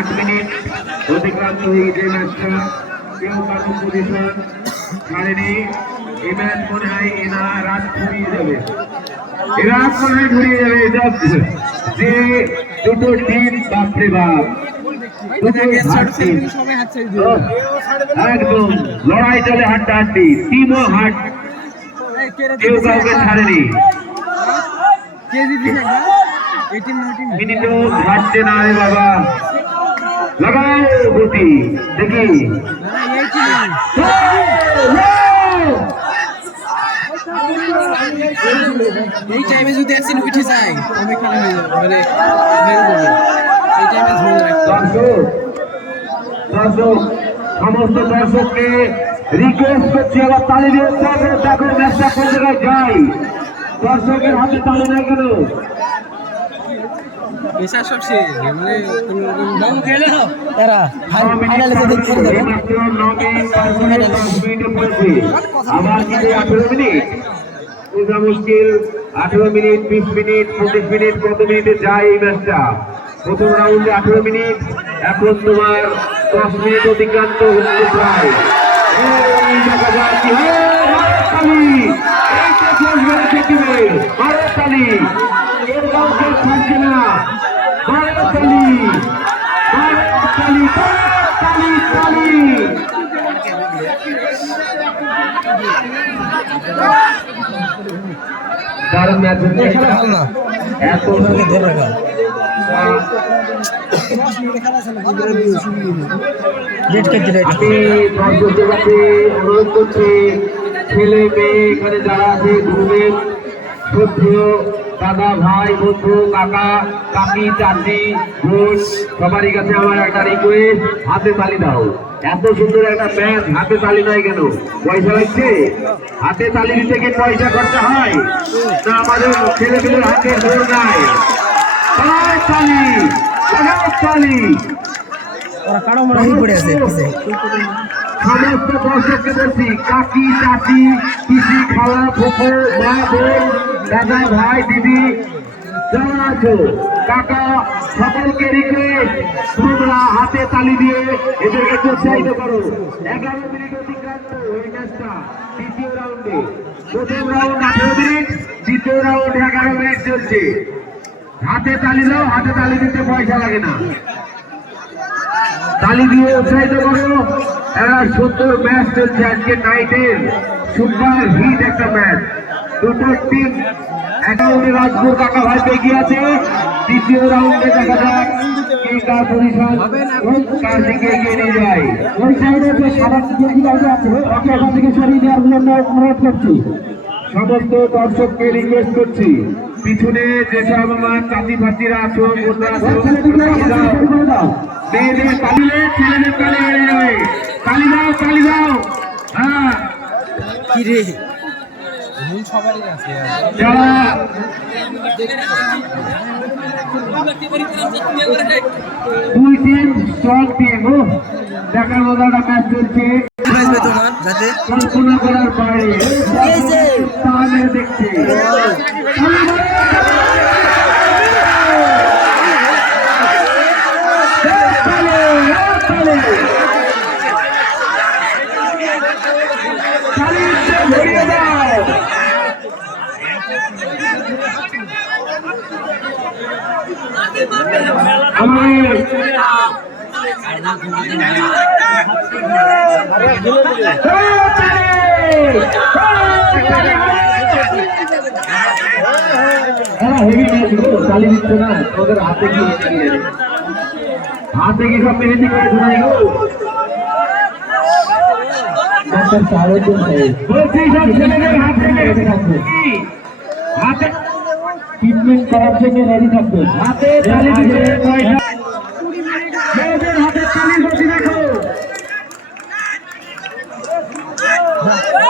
আট মিনিট অতিক্রান্ত হয়ে গেছে ম্যাচটা কেউ কারও পজিশন ছাড়েনি এই ম্যাচ মনে হয় এনা রাত ঘুরিয়ে যাবে এ রাত মনে হয় ঘুরিয়ে যাবে এটা যে দুটো টিম বাপরে বাপ। একদম লড়াই চলে হাড্ডা হাড্ডি টিমও হাট কেউ কাউকে ছাড়েনি। মিনিটও ছাড়ছে না রে বাবা। লাগাও গতি দেখি এই টাইমে যদি একদিন উঠে যায় তবে খেলা হয়ে যাবে মানে এই টাইমে ধরে রাখতে দর্শক দর্শক সমস্ত দর্শককে রিকোয়েস্ট করছি আবার তালি দিয়ে দেখো ম্যাচটা কোন জায়গায় যাই দর্শকের হাতে তালি না কেন পেশা সব শেষ মানে কোনো রকম বাবু ফাইনালে ফাইনালে যেতে খেলে যাবে মাত্র ন মিনিট পার করে দশ মিনিটে পড়েছে আবার কিন্তু আঠেরো মিনিট বোঝা মুশকিল আঠেরো মিনিট বিশ মিনিট পঁচিশ মিনিট কত মিনিটে যায় এই ম্যাচটা প্রথম রাউন্ডে আঠেরো মিনিট এখন তোমার দশ মিনিট অতিক্রান্ত হচ্ছে প্রায় এই দেখা। মারতালি! এই তো শেষ মেরেছে টিমে। মারতালি! এর কাউকে ছাড়ছে না মারতালি! মারতালি! তালি, তালি! দারুণ ম্যাচ হচ্ছে ধরে রাখা অনুরোধ করছি ছেলে মেয়ে এখানে যারা আছে শ্রদ্ধেয় দাদা ভাই বন্ধু কাকা কাকি চাচি বোন সবারই কাছে আমার একটা রিকোয়েস্ট হাতে তালি দাও। এত সুন্দর একটা ম্যাচ হাতে তালি নয় কেন? পয়সা লাগছে? হাতে তালি দিতে কি পয়সা খরচা হয়? না আমাদের ছেলে মেয়ের হাতে জোর নাই। তালি তালি। ওরা কারও মনে পড়ে আছে সমস্ত দর্শককে বলছি, কাকি, চাচি, পিসি, খালা, ফুফু, মা, বোন, দাদা, ভাই, দিদি যেমন আছো, কাকা, সকলকে রিকোয়েস্ট তোমরা হাতে তালি দিয়ে এদেরকে উৎসাহিত করো। এগারো মিনিট অতিক্রান্ত ম্যাচটা দ্বিতীয় রাউন্ডে প্রথম রাউন্ড মিনিট, দ্বিতীয় রাউন্ড এগারো মিনিট চলছে। হাতে তালি দাও, হাতে তালি দিতে পয়সা লাগে না। তালি দিয়ে উৎসাহিত করো। একটা সুন্দর ম্যাচ চলছে আজকে নাইটের সুপার হিট একটা ম্যাচ দুটো টিম একটা রাউন্ডে রাজপুর কাকা ভাই এগিয়ে দ্বিতীয় রাউন্ডে দেখা যাক দিকে করছি। সমস্ত দর্শককে রিকোয়েস্ট করছি। পিছনে যেসব আমার চাচি ফাচিরা আছো ছেলেদের তালি দাও তালি দাও হ্যাঁ। কি রে সবারই আছে যারা দুই টিম স্ট্রং টিম ও। দেখার মতো একটা ম্যাচ চলছে আসবে তোমার যাতে? কল্পনা করার বাইরে। দেখছে আমাদের তালি দিচ্ছে না তোদের হাতে কি হাতে কি সব মেহেন্দি করে শোনাই গো বলছি সব ছেলেদের হাত থেকে হাতে ট্রিটমেন্ট করার জন্য রেডি থাকবে। হাতে দিচ্ছে পয়সা মেয়েদের হাতে তালি বসে দেখো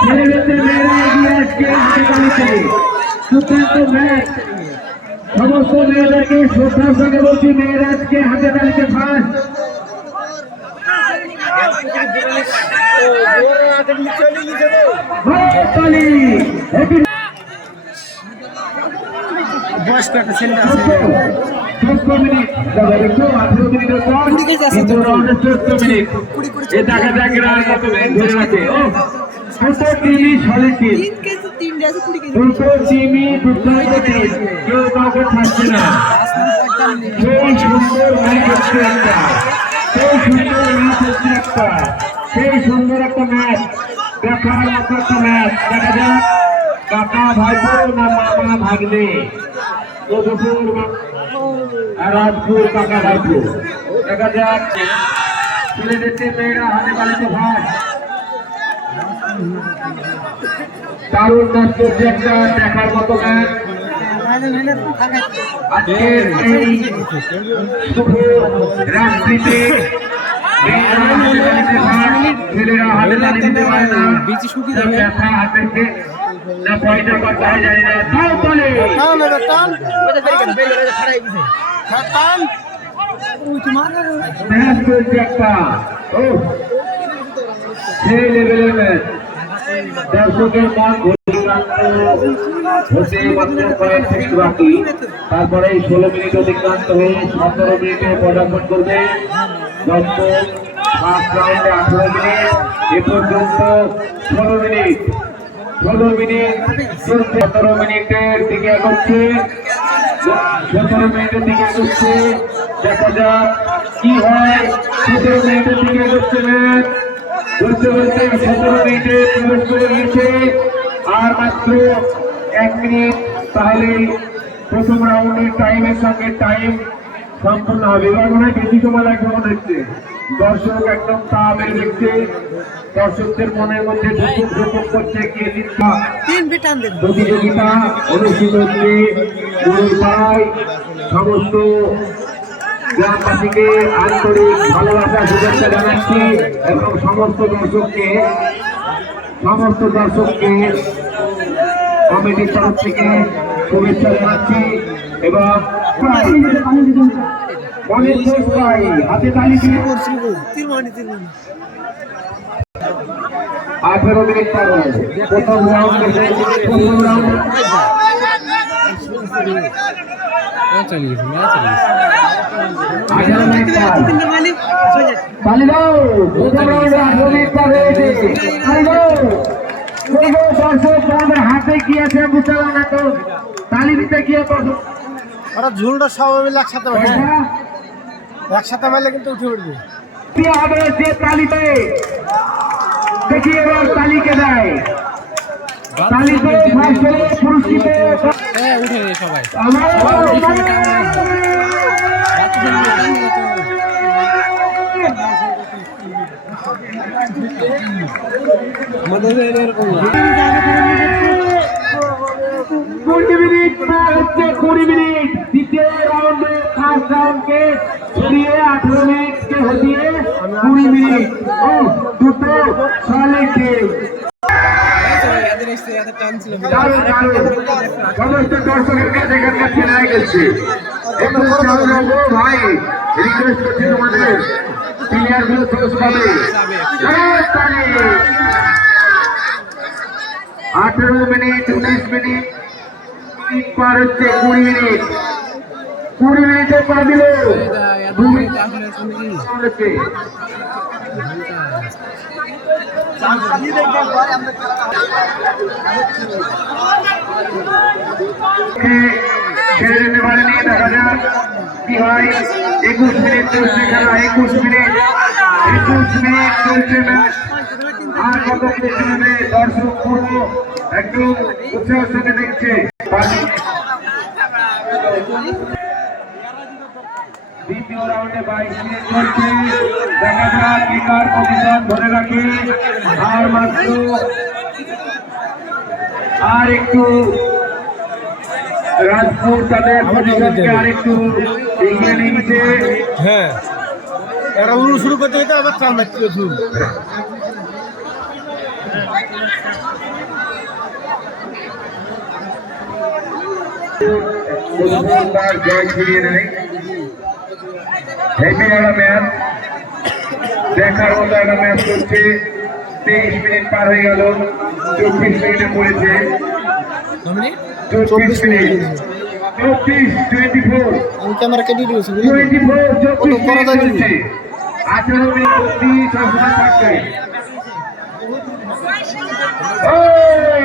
ছেলেদের মেয়েরা এগিয়ে আজকে হাতে তালি চাই দুর্দান্ত ম্যাচ সমস্ত মেয়েদেরকে শ্রদ্ধার সঙ্গে বলছি মেয়েরা আজকে হাতে তালিতে ফার্স্ট বয়স্ক একটা ছেলে আছে। দেখা যাক দুটো টিমই সলিড তিন। কেজি তিনটে আছে কুড়ি কেজি। দুটো টিমই দুর্দান্ত টিম কেউ কাউকে ছাড়ছে না। সেই সুন্দর ম্যাচ হচ্ছে একটা। সেই সুন্দর ম্যাচ হচ্ছে একটা। সেই সুন্দর একটা ম্যাচ। দেখার মতো একটা ম্যাচ। দেখা যাক। কাকা ভাইপো না মামা ভাগ্নে? আর রাজপুর কাকা ভাইপো। দেখা যাক। ছেলেদেরকে মেয়েরা হাতে পালিত ভাই দারুণ ম্যাচ একটা দেখার মতো ম্যাচ আজকের এই শুভ রাত্রিতে মেয়েরা হাতে তালি দিতে পারে, ছেলেরা হাতে তালি দিতে পারে না। বিচি শুকিয়ে না যাবে। ব্যথা হাতেতে, না পয়সা কথা জানি না। তাও বলে, একটা। ও, সেই লেভেলের ম্যাচ। দর্শকের মন হতে মাত্র কয়েক সেকেন্ড বাকি তারপরে ষোলো মিনিট অতিক্রান্ত হয়ে সতেরো মিনিটে পদার্পণ করবে আঠারো মিনিট এ পর্যন্ত ষোলো মিনিট ষোলো মিনিট সতেরো মিনিটের দিকে এগোচ্ছে সতেরো মিনিটের দিকে এগোচ্ছে দেখা যাক কি হয় সতেরো মিনিটের দিকে এগোচ্ছে বলতে সতেরো মিনিটে প্রবেশ করে গিয়েছে আর মাত্র এক মিনিট তাহলেই প্রথম রাউন্ডের টাইমের সঙ্গে টাইম সম্পূর্ণ হবে। এবার মনে হয় বেশি সময় লাগবে মনে হচ্ছে। দর্শক একদম তা মেরে দেখছে। দর্শকদের মনের মধ্যে ধুপুক করছে কে জিতবা। প্রতিযোগিতা অনুষ্ঠিত হচ্ছে। সমস্ত গ্রামবাসীকে আন্তরিক ভালোবাসা, শুভেচ্ছা জানাচ্ছি এবং সমস্ত দর্শককে সমস্ত দর্শককে কমিটির তরফ থেকে শুভেচ্ছা জানাচ্ছি এবং হাতে আঠেরো মিনিট। প্রথম রাউন্ড প্রথম রাউন্ড আঠেরো মিনিট পার তিনটে মানি তালি দাও প্রথম রাউন্ডে আঠেরো মিনিট পার হয়েছে তালি দাও ওই গো দর্শক তোমাদের হাতে কি আছে বুঝতে পারো না তো তালি দিতে দর্শক ওরা ঝুলটা সবাই মিলে একসাথে একসাথে মারলে কিন্তু উঠে উঠবে হবে যে তালিতে দেখি এবার তালিকে দেয় তালিতে পুরস্কৃত উঠে কুড়ি মিনিট হচ্ছে কুড়ি মিনিট, দ্বিতীয় রাউন্ডে ফার্স্ট রাউন্ডকে সরিয়ে আঠেরো মিনিটকে হটিয়ে কুড়ি মিনিট। দুটো। সমস্ত দর্শকের কাছে গেছে। একটু খেয়াল রাখব ভাই রিকোয়েস্ট করছি তোমাদের। প্লেয়ারগুলো দোষ পাবে। আঠেরো মিনিট উনিশ মিনিট। মিনিট পার হচ্ছে কুড়ি মিনিট। কুড়ি মিনিটে পা দিল দু মিনিট। ছেড়ে দিতে পারেনি দেখা যাক একুশ মিনিট চলছে খেলা একুশ মিনিট একুশ মিনিট চলছে ম্যাচ আর কত পেছনে দর্শক পুরো একদম উৎসাহের সঙ্গে দেখছে দ্বিতীয় রাউন্ডে বাইশ মিনিট চলছে দেখা যাক কি কার পজিশন ধরে রাখে আর মাত্র আর একটু রাজপুর তাদের পজিশনকে আর একটু এগিয়ে নিয়েছে হ্যাঁ এরা উড়ু শুরু করতে হইতে আবার চাল মারতে ঝুল প্রথমবার জয় ছিনিয়ে নেয় হেভি একটা ম্যাচ দেখার মতো একটা ম্যাচ চলছে তেইশ মিনিট পার হয়ে গেল চব্বিশ মিনিটে পড়েছে চব্বিশ মিনিট চব্বিশ টোয়েন্টি ফোর টোয়েন্টি ফোর চব্বিশ মিনিট? চলছে আঠারো মিনিট চব্বিশ সবসময় থাকবে ওই!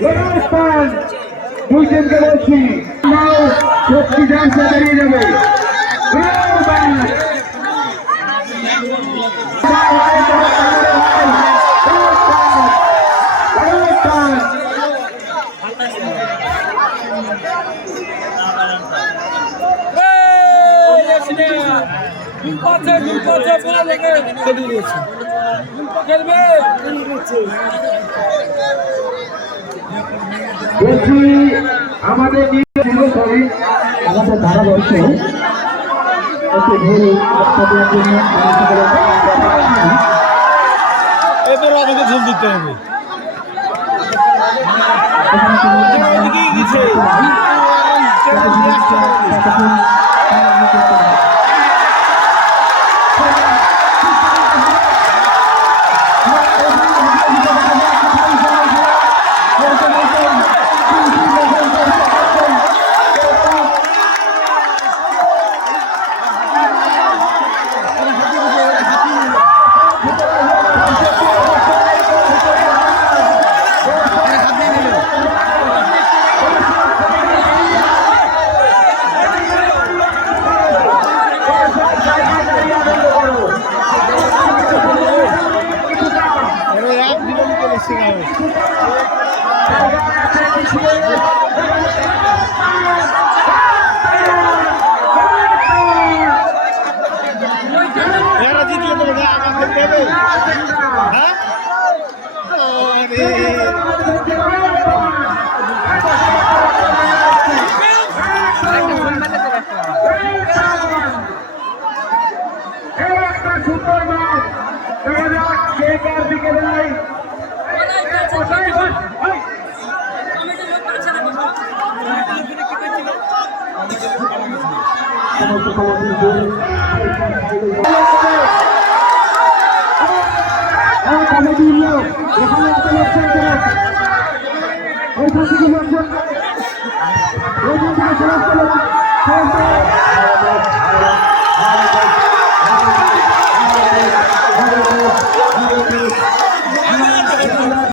রাজস্থান দুই টিমকে বলছি শক্তি যাচ্ছে বেরিয়ে নিয়ে সরি আমাদের ধারা বলছে একটু ভুল আপনাদের জন্য এবার আমাকে ঝুল দিতে হবে। ওইদিকেই আমাকে দেবে হ্যাঁ আরে একটা সুন্দর ম্যাচ দেখা যাক কে কার দিকে যায় কমিটির লোক এখানে এত লোকজন। করে লোক।